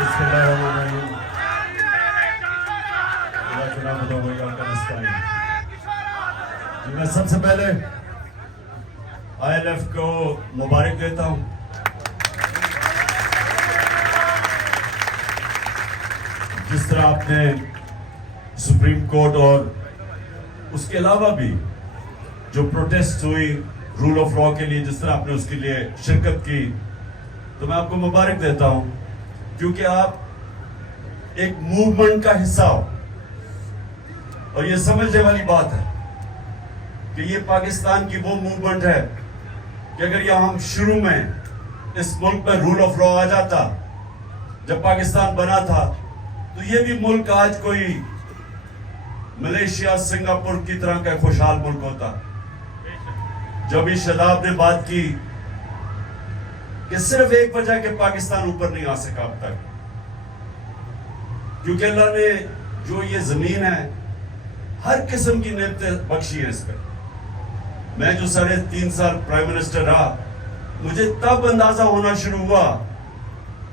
Bismillahirrahmanirrahim. میں سب سے پہلے ILF کو مبارک دیتا ہوں. جس طرح آپ نے سپریم کورٹ اور اس کے علاوہ بھی جو پروٹیسٹ ہوئی رول آف لا کے لیے، جس طرح آپ نے اس کے لیے شرکت کی، تو میں آپ کو مبارک دیتا ہوں، کیونکہ آپ ایک موومنٹ کا حصہ ہو. اور یہ سمجھنے والی بات ہے کہ یہ پاکستان کی وہ موومنٹ ہے کہ اگر یہاں ہم شروع میں اس ملک میں رول آف لا آ جاتا جب پاکستان بنا تھا، تو یہ بھی ملک آج کوئی ملیشیا سنگاپور کی طرح کا خوشحال ملک ہوتا. جب بھی شاداب نے بات کی کہ صرف ایک وجہ کہ پاکستان اوپر نہیں آ سکا اب تک، کیونکہ اللہ نے جو یہ زمین ہے ہر قسم کی نعمتیں بخشی ہیں اس پہ. میں جو 3.5 سال پرائم منسٹر رہا، مجھے تب اندازہ ہونا شروع ہوا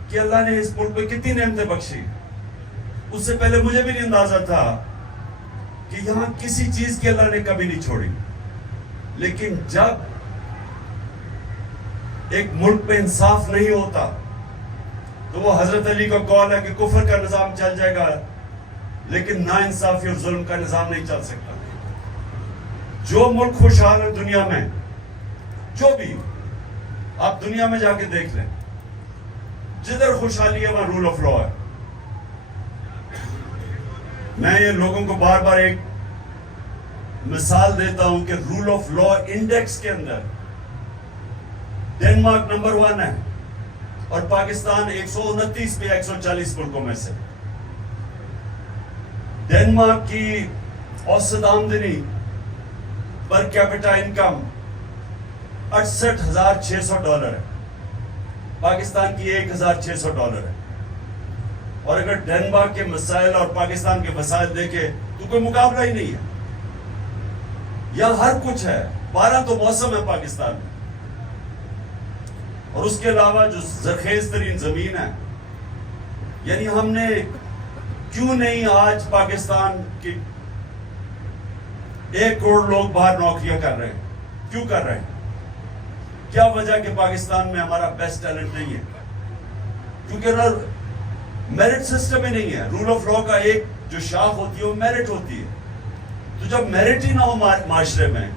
کہ اللہ نے اس ملک پہ کتنی نعمتیں بخشی. اس سے پہلے مجھے بھی نہیں اندازہ تھا کہ یہاں کسی چیز کی اللہ نے کبھی نہیں چھوڑی. لیکن جب ایک ملک پہ انصاف نہیں ہوتا تو وہ حضرت علی کا قول ہے کہ کفر کا نظام چل جائے گا لیکن نا انصافی اور ظلم کا نظام نہیں چل سکتا. جو ملک خوشحال ہے دنیا میں، جو بھی آپ دنیا میں جا کے دیکھ لیں، جدھر خوشحالی ہے وہاں رول آف لا ہے. میں یہ لوگوں کو بار بار ایک مثال دیتا ہوں کہ رول آف لا انڈیکس کے اندر ڈنمارک نمبر 1 ہے اور پاکستان 129 پہ 140 ملکوں میں سے. ڈنمارک کی اوسط آمدنی پر کیپٹا انکم $68,600 ہے، پاکستان کی $1,600 ہے. اور اگر ڈنمارک کے مسائل اور پاکستان کے مسائل دیکھے تو کوئی مقابلہ ہی نہیں ہے. یہاں ہر کچھ ہے، 12 تو موسم ہے پاکستان میں، اور اس کے علاوہ جو زرخیز ترین زمین ہے. یعنی ہم نے کیوں نہیں آج پاکستان کی 1 کروڑ لوگ باہر نوکریاں کر رہے ہیں؟ کیوں کر رہے ہیں؟ کیا وجہ کہ پاکستان میں ہمارا بیسٹ ٹیلنٹ نہیں ہے؟ کیونکہ میرٹ سسٹم ہی نہیں ہے. رول آف لا کا ایک جو شاخ ہوتی ہے وہ میرٹ ہوتی ہے. تو جب میرٹ ہی نہ ہو معاشرے میں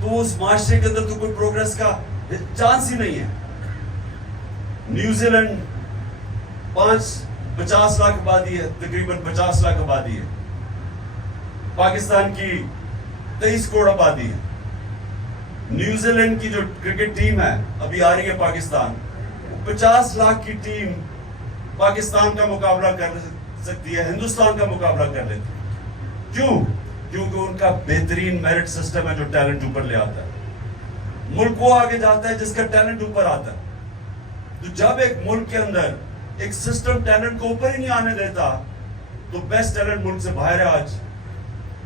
تو اس معاشرے کے اندر تو کوئی پروگریس کا چانس ہی نہیں ہے. نیوزی لینڈ 50 لاکھ آبادی ہے، تقریباً 50 لاکھ آبادی ہے. پاکستان کی 23 کروڑ آبادی ہے. نیوزی لینڈ کی جو کرکٹ ٹیم ہے ابھی آ رہی ہے پاکستان، 50 لاکھ کی ٹیم پاکستان کا مقابلہ کر سکتی ہے، ہندوستان کا مقابلہ کر لیتی ہے. کیوں؟ کیونکہ ان کا بہترین میرٹ سسٹم ہے جو ٹیلنٹ اوپر لے آتا ہے. ملک وہ آگے جاتا ہے جس کا ٹیلنٹ اوپر آتا ہے. تو جب ایک ملک کے اندر ایک سسٹم ٹیلنٹ کو اوپر ہی نہیں آنے دیتا تو بیسٹ ٹیلنٹ ملک سے باہر ہے. آج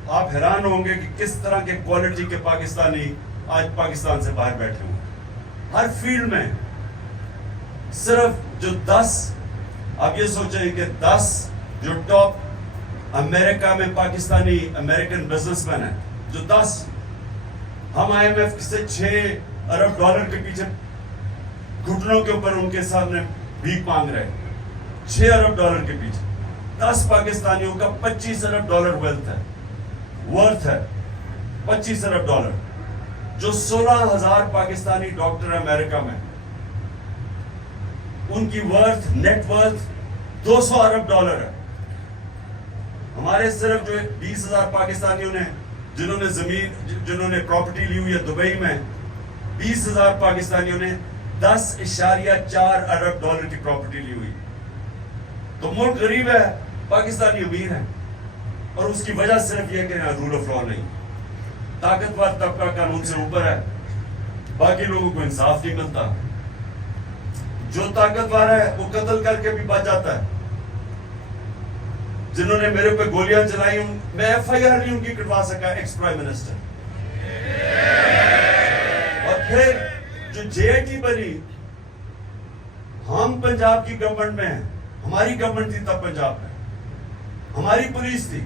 آپ حیران ہوں گے کہ کس طرح کے کوالٹی کے پاکستانی آج پاکستان سے باہر بیٹھے ہوئے. ہر فیلڈ میں صرف جو 10، آپ یہ سوچیں کہ 10 جو ٹاپ امریکہ میں پاکستانی امریکن بزنس مین ہیں، جو 10، ہم IMF سے $6 ارب کے پیچھے گھٹنوں کے اوپر ان کے سامنے بھیک مانگ رہے ہیں. $6 ارب کے پیچھے 10 پاکستانیوں کا $25 ارب ورتھ ہے. $25 ارب. جو 16,000 پاکستانی ڈاکٹر امریکہ میں، ان کی نیٹ ورتھ $200 ارب ہے. ہمارے صرف جو 20,000 پاکستانیوں نے جنہوں نے پراپرٹی لی ہوئی ہے دبئی میں، 20,000 پاکستانیوں نے $10.4 ارب کی پراپرٹی لی ہوئی. تو ملک غریب ہے، پاکستانی امیر ہے. اور اس کی وجہ صرف یہ کہ رول آف لا نہیں. طاقتور طبقہ قانون سے اوپر ہے، باقی لوگوں کو انصاف نہیں ملتا. جو طاقتور ہے وہ قتل کر کے بھی بچ جاتا ہے. جنہوں نے میرے پہ گولیاں چلائی، میں FIR نہیں ان کی کٹوا سکا، ایکس پرائم منسٹر. اور پھر جو JIT بنی، ہم پنجاب کی گورنمنٹ میں ہیں، ہماری گورنمنٹ تھی تب پنجاب میں, ہماری پولیس تھی.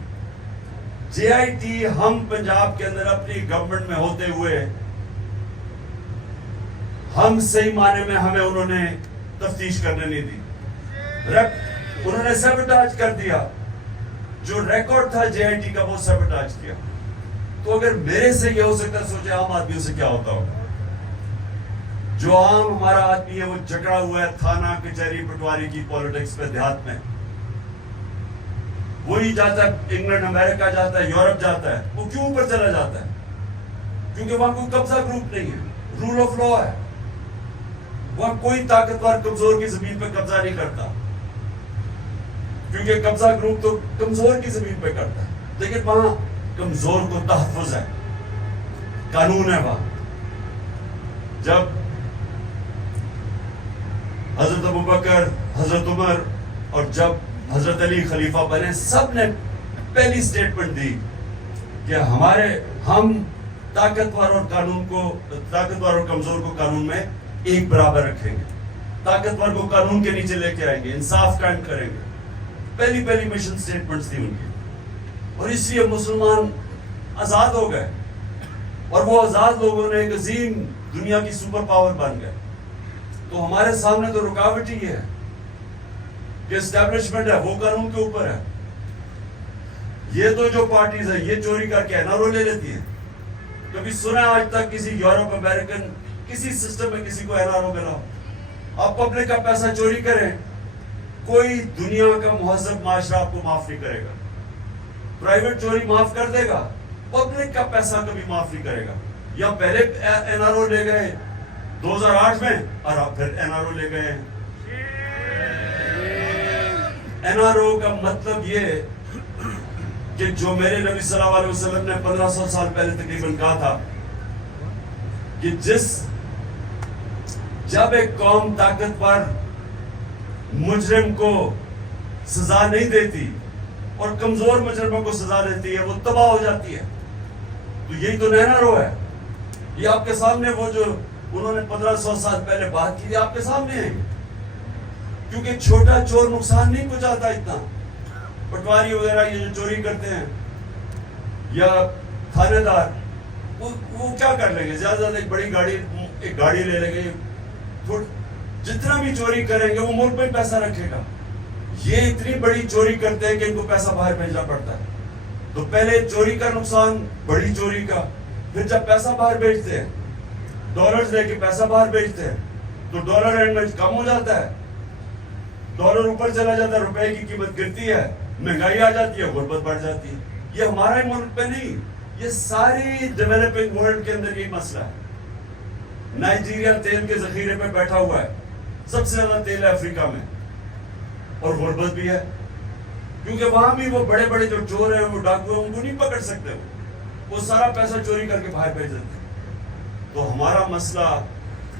جے آئی ٹی ہم پنجاب کے اندر اپنی گورنمنٹ میں ہوتے ہوئے ہم صحیح معنی میں ہمیں انہوں نے تفتیش کرنے نہیں دی. انہوں نے سیبوٹاج کر دیا, جو ریکارڈ تھا جے آئی ٹی کا وہ سیبوٹاج کیا. تو اگر میرے سے یہ ہو سکتا ہے, سوچے عام آدمیوں سے کیا ہوتا ہوگا. جو عام ہمارا آدمی ہے وہ جکڑا ہوا ہے تھانہ کچہری پٹواری کی پولیٹکس پہ دیہات میں. وہی جاتا ہے انگلینڈ امریکہ جاتا ہے, یورپ جاتا ہے. وہ کیوں اوپر چلا جاتا ہے؟ کیونکہ وہاں کوئی قبضہ گروپ نہیں ہے, رول آف لا ہے. وہاں کوئی طاقتور کمزور کی زمین پہ قبضہ نہیں کرتا, کیونکہ قبضہ گروپ تو کمزور کی زمین پہ کرتا ہے. لیکن وہاں کمزور کو تحفظ ہے, قانون ہے وہاں. جب حضرت ابوبکر, حضرت عمر اور جب حضرت علی خلیفہ بنے, سب نے پہلی سٹیٹمنٹ دی کہ ہم طاقتور اور کمزور کو قانون میں ایک برابر رکھیں گے, طاقتور کو قانون کے نیچے لے کے آئیں گے, انصاف قائم کریں گے. پہلی مشن سٹیٹمنٹس تھی ان کی. اور اس لیے مسلمان آزاد ہو گئے, اور وہ آزاد لوگوں نے ایک عظیم دنیا کی سپر پاور بن گئے. تو ہمارے سامنے تو رکاوٹ ہی ہے کہ اسٹیبلشمنٹ ہے وہ قانون کے اوپر ہے. یہ تو جو پارٹیز ہیں یہ چوری کر کے NRO لے لیتی ہیں. کبھی سنا آج تک کسی یورپ امریکن کسی سسٹم میں کسی کو NRO ملا؟ آپ پبلک کا پیسہ چوری کریں, کوئی دنیا کا مہذب معاشرہ آپ کو معاف نہیں کرے گا. پرائیویٹ چوری معاف کر دے گا, پبلک کا پیسہ کبھی معاف نہیں کرے گا. یا پہلے NRO لے گئے 2008 میں, اور آپ پھر NRO لے گئے ہیں. NRO کا مطلب یہ کہ جو میرے نبی صلی اللہ علیہ وسلم نے 1500 سال پہلے تقریباً کہا تھا کہ جب ایک قوم طاقتور مجرم کو سزا نہیں دیتی اور کمزور مجرموں کو سزا دیتی ہے, وہ تباہ ہو جاتی ہے. تو یہی تو NRO ہے. یہ آپ کے سامنے وہ جو انہوں نے 1500 سال پہلے بات کی تھی آپ کے سامنے ہے. کیونکہ چھوٹا چور نقصان نہیں پہنچاتا اتنا. پٹواری وغیرہ یہ جو چوری کرتے ہیں یا تھانے دار, وہ کیا کر لیں گے؟ زیادہ زیادہ ایک گاڑی لے لیں گے. جتنا بھی چوری کریں گے وہ ملک میں پیسہ رکھے گا. یہ اتنی بڑی چوری کرتے ہیں کہ ان کو پیسہ باہر بھیجنا پڑتا ہے. تو پہلے چوری کا نقصان, بڑی چوری کا. پھر جب پیسہ باہر بھیجتے ہیں, ڈالرز لے کے پیسہ باہر بھیجتے ہیں, تو ڈالر اینڈ میں کم ہو جاتا ہے, ڈالر اوپر چلا جاتا ہے, روپے کی قیمت گرتی ہے, مہنگائی آ جاتی ہے, غربت بڑھ جاتی ہے. یہ ہمارے ملک پہ نہیں, یہ ساری ڈیولپنگ ورلڈ کے اندر یہ مسئلہ ہے. نائجیریا تیل کے ذخیرے پہ بیٹھا ہوا ہے, سب سے زیادہ تیل ہے افریقہ میں, اور غربت بھی ہے. کیونکہ وہاں بھی وہ بڑے بڑے جو چور ہیں, وہ ڈاکو ہیں, ان کو نہیں پکڑ سکتے. وہ سارا پیسہ چوری کر کے باہر بھیج دیتے ہیں. تو ہمارا مسئلہ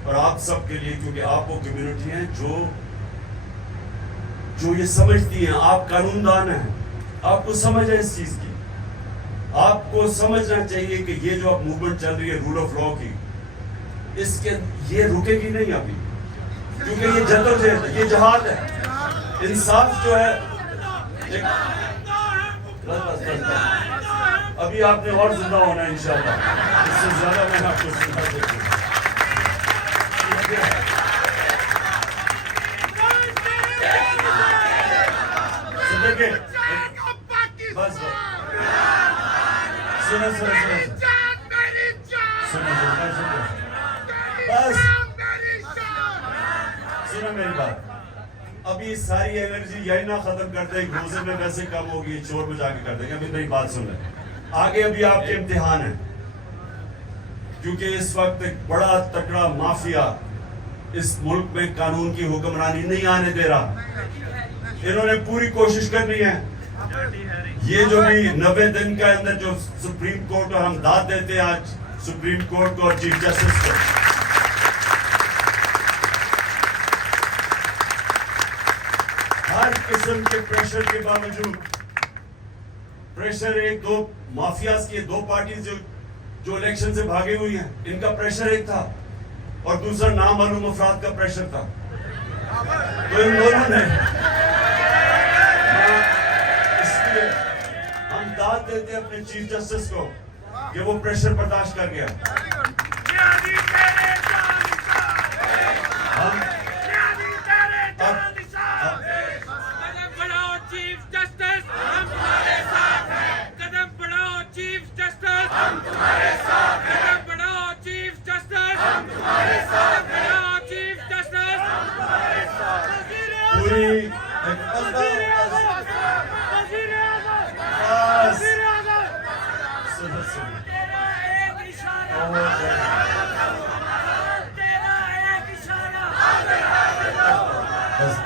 اور آپ سب کے لیے, کیونکہ آپ وہ کمیونٹی ہیں جو یہ سمجھتی ہیں, آپ قانون دان ہیں, آپ کو سمجھ ہے اس چیز کی. آپ کو سمجھنا چاہیے کہ یہ جو اب موومنٹ چل رہی ہے رول آف لا کی, اس کے یہ رکے گی نہیں ابھی, کیونکہ یہ جدوجہد, یہ جہاد ہے. انصاف جو ہے ابھی آپ نے اور زندہ ہونا ہے انشاءاللہ. اس سے زیادہ میں آپ کو سننا چاہتی ہوں. بس سنو میری بات. ابھی ساری انرجی یہی نہ ختم کر دیں, روزے میں ویسے کم ہوگی, چور بجا کے کر دیں گے. ابھی میری بات سن لیں. آگے ابھی آپ کے امتحان ہیں, کیونکہ اس وقت ایک بڑا تکڑا مافیا اس ملک میں قانون کی حکمرانی نہیں آنے دے رہا. انہوں نے پوری کوشش کرنی ہے. یہ جو بھی 90 دن کے اندر جو سپریم کورٹ, اور ہم داد دیتے ہیں آج سپریم کورٹ کو اور چیف جسٹس کو, ہر قسم کے پریشر کے باوجود, پریشر ایک دو مافیاز کی, دو پارٹیز جو الیکشن سے بھاگی ہوئی ہیں, ان کا پریشر ایک تھا, اور دوسرا نامعلوم افراد کا پریشر تھا. تو ان دونوں نے اپنے چیف جسٹس کو کہ وہ پریشر برداشت کر گیا. پوری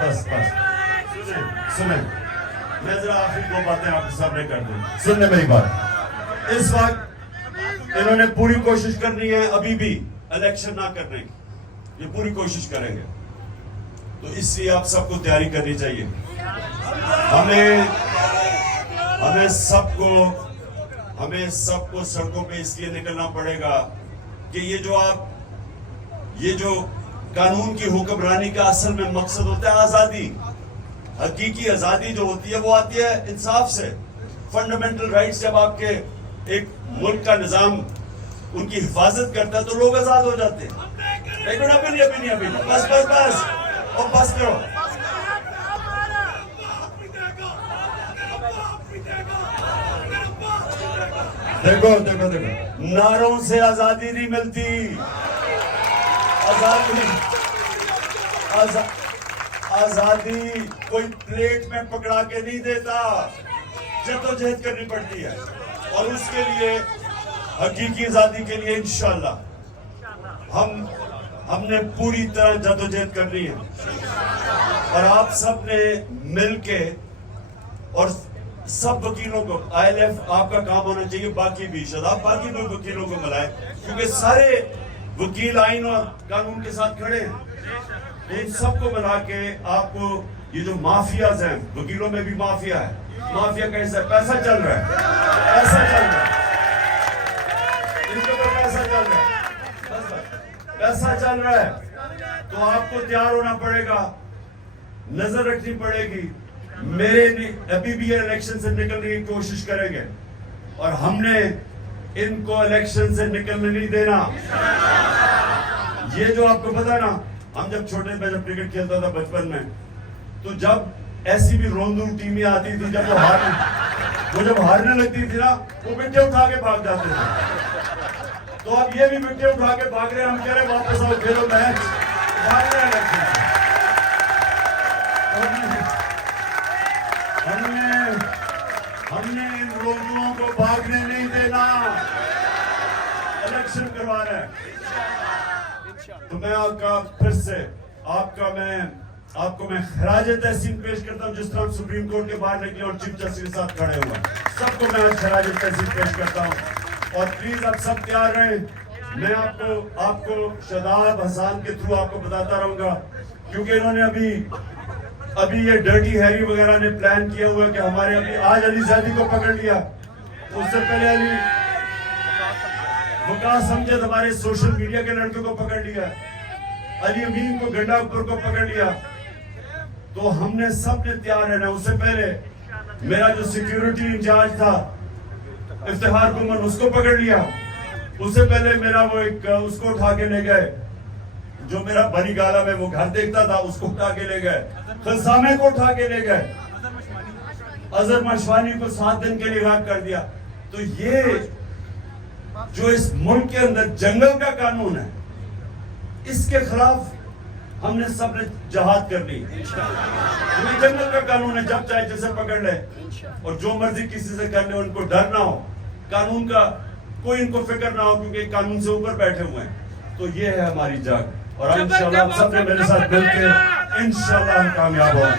بس سنیں, میں ذرا آخری دو باتیں آپ کے سامنے کر دوں. سننے میری بات. اس وقت انہوں نے پوری کوشش کرنی ہے ابھی بھی الیکشن نہ کرنے کی, یہ پوری کوشش کریں گے. تو اس لیے آپ سب کو تیاری کرنی چاہیے. ہمیں سب کو سڑکوں پہ اس لیے نکلنا پڑے گا کہ یہ جو قانون کی حکمرانی کا اصل میں مقصد ہوتا ہے آزادی. حقیقی آزادی جو ہوتی ہے وہ آتی ہے انصاف سے. فنڈامنٹل رائٹس جب آپ کے ایک ملک کا نظام ان کی حفاظت کرتا ہے تو لوگ آزاد ہو جاتے ہیں. ایک منٹ ابھی نہیں بس کرو. دیکھو نعروں سے آزادی نہیں ملتی. آزادی کوئی پلیٹ میں پکڑا کے نہیں دیتا, جدوجہد کرنی پڑتی ہے. اور اس کے لیے حقیقی آزادی کے لیے انشاءاللہ ہم نے پوری طرح جدوجہد کرنی ہے. اور آپ سب نے مل کے اور سب وکیلوں کو, ILF آپ کا کام ہونا چاہیے, باقی بھی شداب باقی بھی وکیلوں کو ملائے, کیونکہ سارے وکیل آئین اور قانون کے ساتھ کھڑے ہیں. ان سب کو ملا کے آپ کو یہ جو مافیاز ہیں, وکیلوں میں بھی مافیا ہے, مافیا کا حصہ پیسہ چل رہا ہے, ان کے اوپر پیسہ چل رہا ہے. تو آپ کو تیار ہونا پڑے گا, نظر رکھنی پڑے گی. ابھی بھی یہ الیکشن سے نکلنے کی کوشش کریں گے اور ہم نے ان کو الیکشن سے نکلنے نہیں دینا. یہ جو آپ کو پتا نا, ہم جب چھوٹے میں جب کرکٹ کھیلتا تھا بچپن میں, تو جب ایسی بھی روندو ٹیمیں آتی تھی, جب ہارنے لگتی تھی نا, وہ بٹے اٹھا کے بھاگ جاتے تھے. تو اب یہ بھی بٹے اٹھا کے بھاگ رہے ہیں. ہم کہہ رہے ہیں واپس آؤ, کھیلو میچ, بھاگ رہے ہیں. ہم نے ان روندوں کو بھاگنے نہیں دینا, الیکشن کروانا ہے. تو میں آپ کا پھر سے آپ کو میں خراج تحسین پیش کرتا ہوں, جس طرح ہم سپریم کورٹ کے باہر نکلے اور چیف جسٹس کے ساتھ کھڑے ہوئے. سب کو میں خراج تحسین پیش کرتا ہوں. اور پلیز آپ سب تیار رہیں. میں آپ کو شاداب حسان کے تھرو آپ کو بتاتا رہوں گا, کیونکہ انہوں نے ابھی یہ ڈرٹی ہیری وغیرہ نے پلان کیا ہوا کہ ہمارے ابھی آج علی زیدی کو پکڑ لیا, اس سے پہلے وقاص امجد ہمارے سوشل میڈیا کے لڑکے کو پکڑ لیا, علی امین کو گنڈا اوپر کو پکڑ لیا. تو ہم نے سب نے تیار رہنا. اس سے پہلے میرا جو سیکیورٹی انچارج تھا افتخار گمن, اس کو پکڑ لیا. اس سے پہلے میرا وہ اس کو اٹھا کے لے گئے, جو میرا بنی گالا میں وہ گھر دیکھتا تھا, اس کو اٹھا کے لے گئے. خلسامے کو اٹھا کے لے گئے. اظہر مشوانی کو 7 دن کے لیے غائب کر دیا. تو یہ جو اس ملک کے اندر جنگل کا قانون ہے, اس کے خلاف ہم نے سب نے جہاد کر لی. یہ جنگل کا قانون ہے, جب چاہے جسے پکڑ لے اور جو مرضی کسی سے کر لے. ان کو ڈر نہ ہو, قانون کا کوئی ان کو فکر نہ ہو, کیونکہ قانون سے اوپر بیٹھے ہوئے ہیں. تو یہ ہے ہماری جنگ, اور انشاءاللہ آپ سب نے میرے ساتھ مل کے انشاءاللہ ہم کامیاب ہوں.